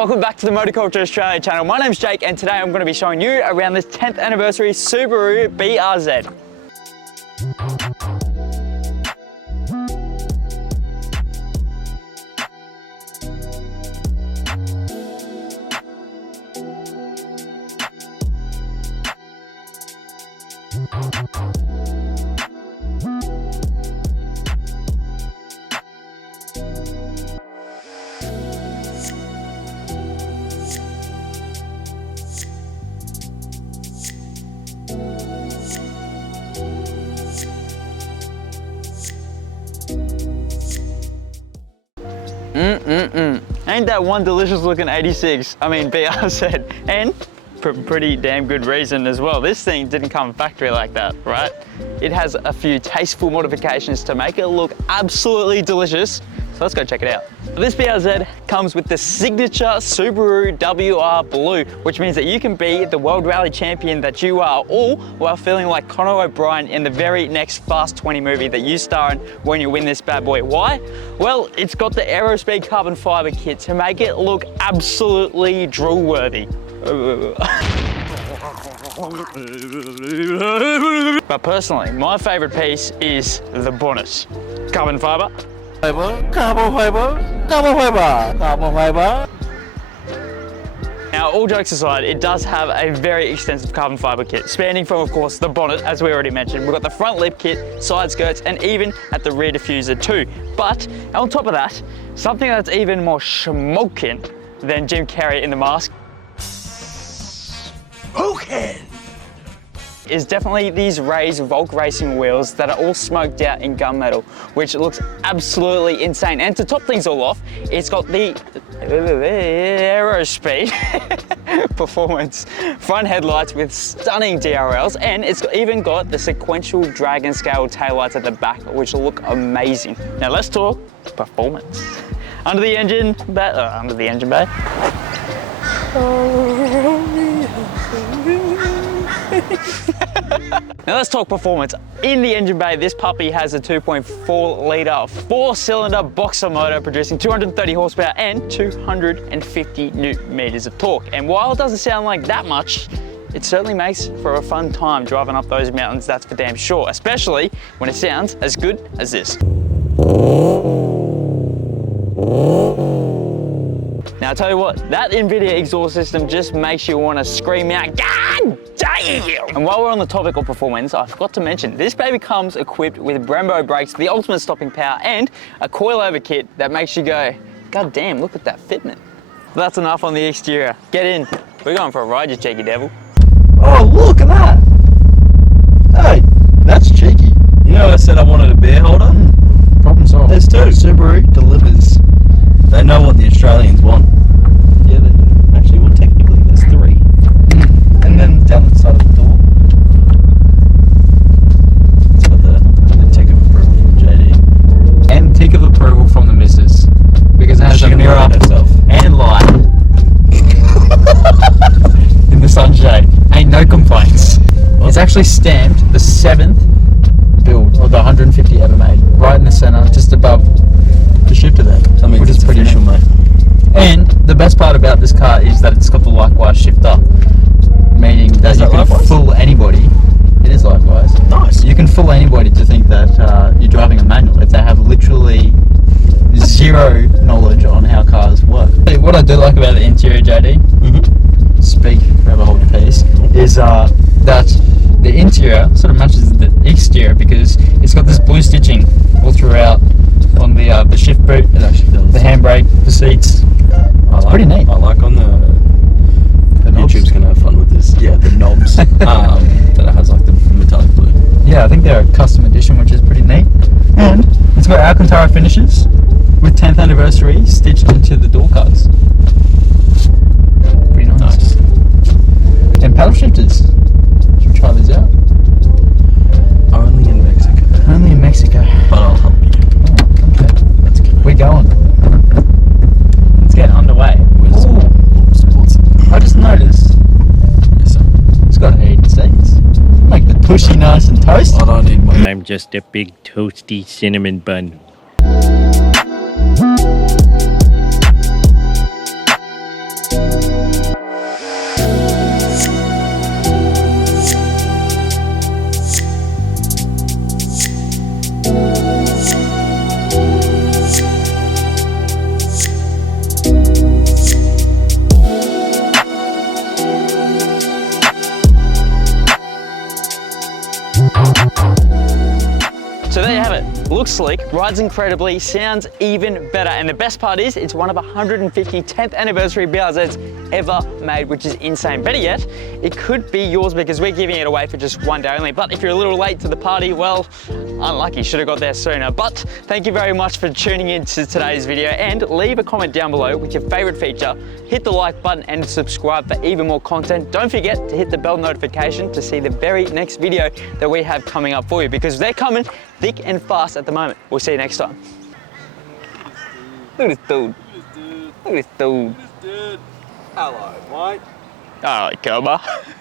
Welcome back to the Motorculture Australia channel. My name's Jake and today I'm going to be showing you around this 10th anniversary Subaru BRZ. Ain't that one delicious looking 86, BRZ, and for pretty damn good reason as well. This thing didn't come factory like that, right? It has a few tasteful modifications to make it look absolutely delicious. So let's go check it out. This BRZ comes with the signature Subaru WR Blue, which means that you can be the World Rally Champion that you are, all while feeling like Conor O'Brien in the very next Fast 20 movie that you star in when you win this bad boy. Why? Well, it's got the AeroSpeed carbon fiber kit to make it look absolutely drool worthy. But personally, my favorite piece is the bonnet. Carbon fiber. Carbon fiber. Now, all jokes aside, it does have a very extensive carbon fiber kit, spanning from, of course, the bonnet, as we already mentioned. We've got the front lip kit, side skirts, and even at the rear diffuser too. But on top of that, something that's even more smoking than Jim Carrey in The Mask is definitely these raised Volk racing wheels that are all smoked out in gunmetal, which looks absolutely insane. And to top things all off, it's got the AeroSpeed performance front headlights with stunning DRLs, and it's even got the sequential dragon scale taillights at the back, which look amazing. Now let's talk performance. Under the engine bay. Now let's talk performance. In the engine bay, this puppy has a 2.4 litre 4-cylinder boxer motor producing 230 horsepower and 250 newton meters of torque. And while it doesn't sound like that much, it certainly makes for a fun time driving up those mountains, that's for damn sure, especially when it sounds as good as this. Now, I tell you what, that Invidia exhaust system just makes you want to scream out, God damn! And while we're on the topic of performance, I forgot to mention, this baby comes equipped with Brembo brakes, the ultimate stopping power, and a coilover kit that makes you go, God damn, look at that fitment. That's enough on the exterior. Get in. We're going for a ride, you cheeky devil. Oh, look at that! Hey, that's cheeky. You know I said I wanted a beer holder? Problem solved. There's two. Subaru delivers. They know what the Australians want. Yeah, they do. Actually, well, technically, there's three. And then down the side of the door, it's got the tick of approval from JD. And tick of approval from the missus. Because it has a mirror up itself. And light. In the sunshade. Ain't no complaints. What? It's actually stamped the 7th build of the 150 ever made. Right in the center, just above the shifter there, which is pretty official, mate. And the best part about this car is that it's got the likewise shifter, meaning that you can fool anybody. It is likewise. Nice. You can fool anybody to think that you're driving a manual if they have literally zero knowledge on how cars work. What I do like about the interior, JD, speak, grab a hold of your piece, is that the interior sort of matches the exterior because it's got this blue stitching all throughout on the shift boot, the handbrake, the seats. It's pretty neat. I like on the YouTube's gonna have fun with this. Yeah, the knobs. That it has like the metallic blue. Yeah, I think they're a custom edition, which is pretty neat. And it's got Alcantara finishes with 10th anniversary stitched into the door cuts. Pretty nice. And paddle shifters. Should we try these out? Only in Mexico. Only in Mexico. But I'll help you. Okay, let's go. We're going. Let's get underway. I just noticed. Yes, sir. It's got heated seats. Make the tushy nice and toasty. I don't need my... I'm just a big toasty cinnamon bun. looks sleek, rides incredibly, sounds even better. And the best part is, it's one of 150 10th anniversary BRZs ever made, which is insane. Better yet, it could be yours because we're giving it away for just one day only. But if you're a little late to the party, well, unlucky, should have got there sooner. But thank you very much for tuning in to today's video, and leave a comment down below with your favorite feature. Hit the like button and subscribe for even more content. Don't forget to hit the bell notification to see the very next video that we have coming up for you, because they're coming thick and fast at the moment. We'll see you next time. Look at this dude. Look at this dude. Hello, mate. All right, Cobra.